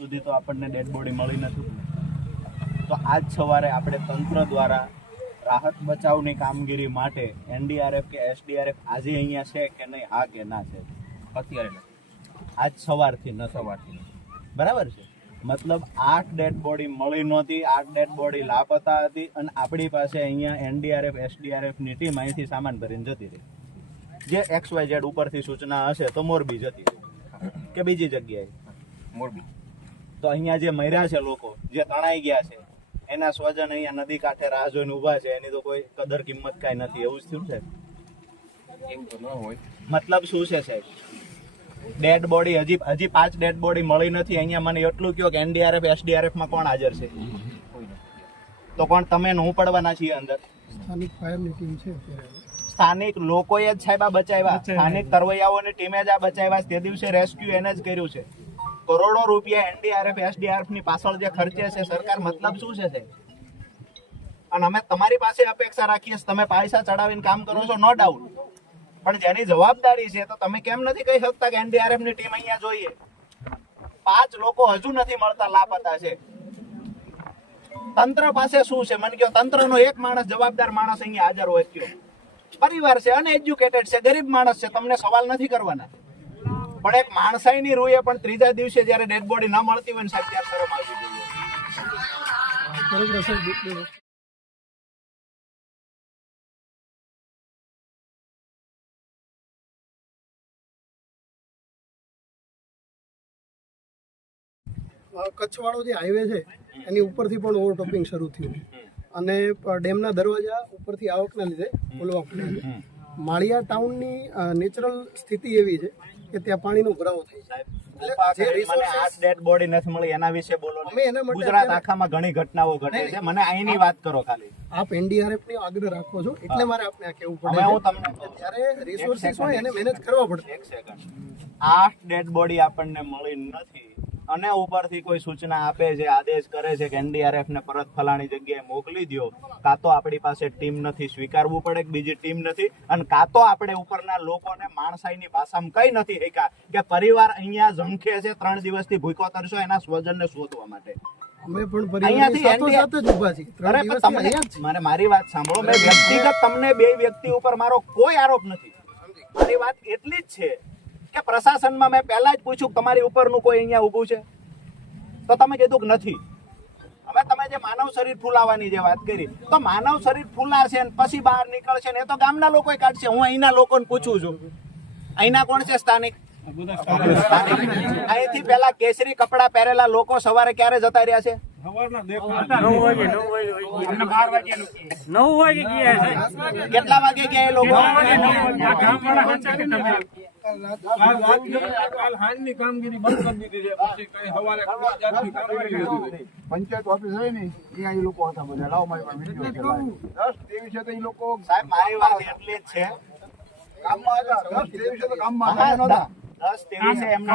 સુધી તો આપણને ડેડ બોડી મળી નથી. તો આજ સવારે આપણે તંત્ર દ્વારા રાહત બચાવની કામગીરી માટે એનડીઆરએફ કે એસડીઆરએફ આજે અહીંયા છે કે નહીં, હા કે ના છે? અત્યારે આજ સવારથી ન સવારથી બરાબર છે? મતલબ આઠ ડેડ બોડી મળી નહોતી, આઠ ડેડ બોડી લાપતા હતી અને આપણી પાસે અહીંયા એનડીઆરએફ, એસડીઆરએફની ટીમ અહીંથી સામાન ભરીને જતી રહી. જે એક્સ વાય ઝેડ ઉપરથી સૂચના હશે તો મોરબી જતી કે બીજી જગ્યાએ? મોરબી. તો અહીંયા જે મર્યા છે લોકો જે તણાઈ ગયા છે એના સ્વજન અહીંયા નદી કાંઠે રાહ જોઈને ઊભા છે. એની તો કોઈ કદર કિંમત કાંઈ નથી. એવું જ થયું છે? એવું તો ન હોય. મતલબ શું છે સાહેબ? ડેડ બોડી હજી હજી પાંચ ડેડ બોડી મળી નથી. અહીંયા મને એટલું કહો કે એનડીઆરએફ એસડીઆરએફમાં કોણ હાજર છે? તો કોણ તમે ને હું પડવાના છીએ અંદર? સ્થાનિક ફાયરની ટીમ છે સ્થાનિક લોકોએ જ સાહેબ આ બચાવ્યા. સ્થાનિક તરવૈયાઓની ટીમે જ આ બચાવ્યા. તે દિવસે રેસ્ક્યુ એને જ કર્યું છે. કરોડો રૂપિયા એનડીઆરએફ એસડીઆરએફની પાછળ જે ખર્ચે છે, સરકાર મતલબ શું છે અને અમે તમારી પાસે અપેક્ષા રાખીએ તમે પૈસા ચડાવીને કામ કરો છો નો ડાઉટ પણ જેની જવાબદારી છે તો તમે કેમ નથી કહી શકતા કે એનડીઆરએફની ટીમ અહીંયા જોઈએ? પાંચ લોકો હજુ નથી મળતા લાપતા છે. તંત્ર પાસે શું છે? મને કહો, તંત્રનો એક માણસ, જવાબદાર માણસ અહીંયા હાજર હોય કયો પરિવાર છે અનએજ્યુકેટેડ છે, ગરીબ માણસ છે, તમને સવાલ નથી કરવાના. પણ એક માણસાઈની રૂએ પણ ત્રીજા દિવસે જયારે ડેડ બોડી ન મળતી હોય ને સાહેબ ત્યારે શરમ આવી જોઈએ. કચ્છવાળો જે હાઈવે છે એની ઉપરથી પણ ઓવરટોપિંગ શરૂ થયું. અને ડેમના દરવાજા ઉપરથી આવકના લીધે ખોલવા પડ્યા માળિયા ટાઉનની નેચરલ સ્થિતિ એવી છે કે ત્યાં પાણીનો ભરાવો થઈ છે કૃપા જે કરી મને resources- આઠ ડેડ બોડી નથી મળી એના વિશે બોલો ને. અમે એના માટે ગુજરાત અત્યારે- ઘણી ઘટનાઓ ઘટે છે. મને અહીંની વાત કરો ખાલી. આપ એનડીઆરએફની આગ્રહ રાખો છો એટલે મારે આપને આ કહેવું હું તમને ત્યારે રિસોર્સિસ હોય એને મેનેજ કરવા પડશે. આઠ ડેડ બોડી આપણને મળી નથી. અને ઉપરથી કોઈ સૂચના આપે છે આદેશ કરે છે કે એનડીઆરએફ ને પરત ફલાણી જગ્યાએ મોકલી દો કાં તો આપણી પાસે ટીમ નથી સ્વીકારવું પડે કે બીજી ટીમ નથી અને કાં તો આપણે ઉપરના લોકોને માણસાઈની ભાષામાં કઈ નથી શીખ્યા કે પરિવાર અહીંયા ઝંખે છે ત્રણ દિવસથી ભૂખો તરશો એના સ્વજનને શોધવા માટે. અમે પણ. મારે મારી વાત સાંભળો. મેં વ્યક્તિગત તમને બે વ્યક્તિ ઉપર મારો કોઈ આરોપ નથી. મારી વાત એટલી જ છે કે પ્રશાસનમાં મેં પહેલા જ પૂછ્યું તમારી ઉપરનું કોઈ અહીંયા ઊભું છે? તો તમે કીધું કે નથી. હવે તમે જે માનવ શરીર ફૂલાવાની જે વાત કરી તો માનવ શરીર ફૂલાશે ને પછી બહાર નીકળશે ને એ તો ગામના લોકોએ કાઢશે. હું અહીંના લોકોને પૂછું છું. અહીંના કોણ છે સ્થાનિક? સ્થાનિક. અહીંથી પેલા કેસરી કપડા પહેરેલા લોકો સવારે ક્યારે જતા રહ્યા છે? નવ વાગે છે. કેટલા વાગે ગયા એ લોકો? કાલ હાલની કામગીરી બંધ કરી દીધી છે પછી કઈ હવારે કોઈ જાતની કામગીરી નથી થઈ. પંચાયત ઓફિસ હોય ને ત્યાં એ લોકો હતા બધા. લાવો મારી પાસે વીડિયો છે દસ ત્રેવીસે તો એ લોકો સાહેબ મારી વાત એટલી જ છે. કામમાં હતા. દસ ત્રેવીસે તો કામમાં હતા. દસ ત્રેવીસે એમનો